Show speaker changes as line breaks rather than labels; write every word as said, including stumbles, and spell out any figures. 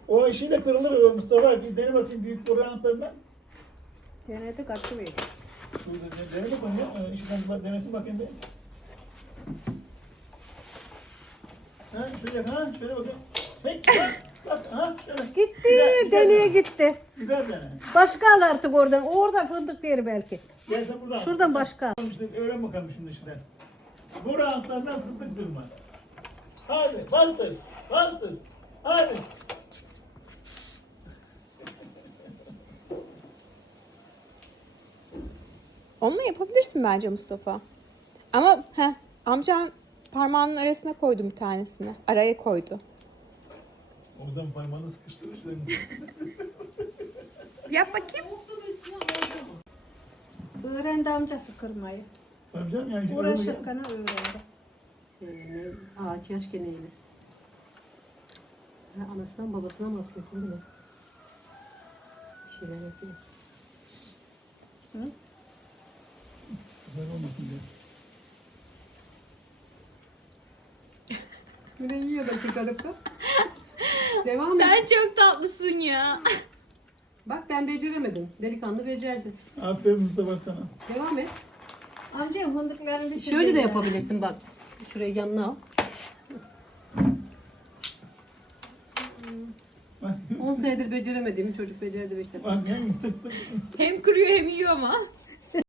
O işiyle kırılır Mustafa. Bir dene bakayım büyük boru anahtarından.
Denedik açı verdik.
Şurada dene bakalım ya. İşten denesin bakayım bir. Ha şöyle ha şöyle bakayım. Hey bak bak ha şöyle.
Gitti,
Biber, biber
deliğe
dene.
gitti.
Biber dene.
Başka al artık oradan. Orada fındık yeri belki.
Gel sen buradan.
Şuradan başka al.
İşte öğren bakalım şimdi işte. Boru anahtarından fındık durma. Hadi bastır bastır. Hadi.
Onunla yapabilirsin bence Mustafa. Ama heh, amcan parmağının arasına koydu bir tanesini. Araya koydu.
Oradan parmağını sıkıştırmış.
Yap bakayım.
Öğrendi amcası kırmayı.
Tabii canım yani. şimdi
Uğraşırken öğrendi.
Ee, ne, ağaç yaş gene eğilir. Ha, anasından babasına mı atıyor kim bilir. Bir şeyler yapıyor.
Hı?
Güzel olmasın diye.
Yine yiyor da çıkarıp. Devam et.
Sen çok tatlısın ya.
Bak ben beceremedim. Delikanlı becerdi.
Aferin Mustafa sana.
Devam et.
Amcam fındıklarını bitirdi.
Şöyle de yapabilirsin bak. Şurayı yanına al.
Bak,
on senedir beceremediğimi çocuk becerdi beş defa.
bak hem tık tık.
Hem kırıyor hem yiyor ama.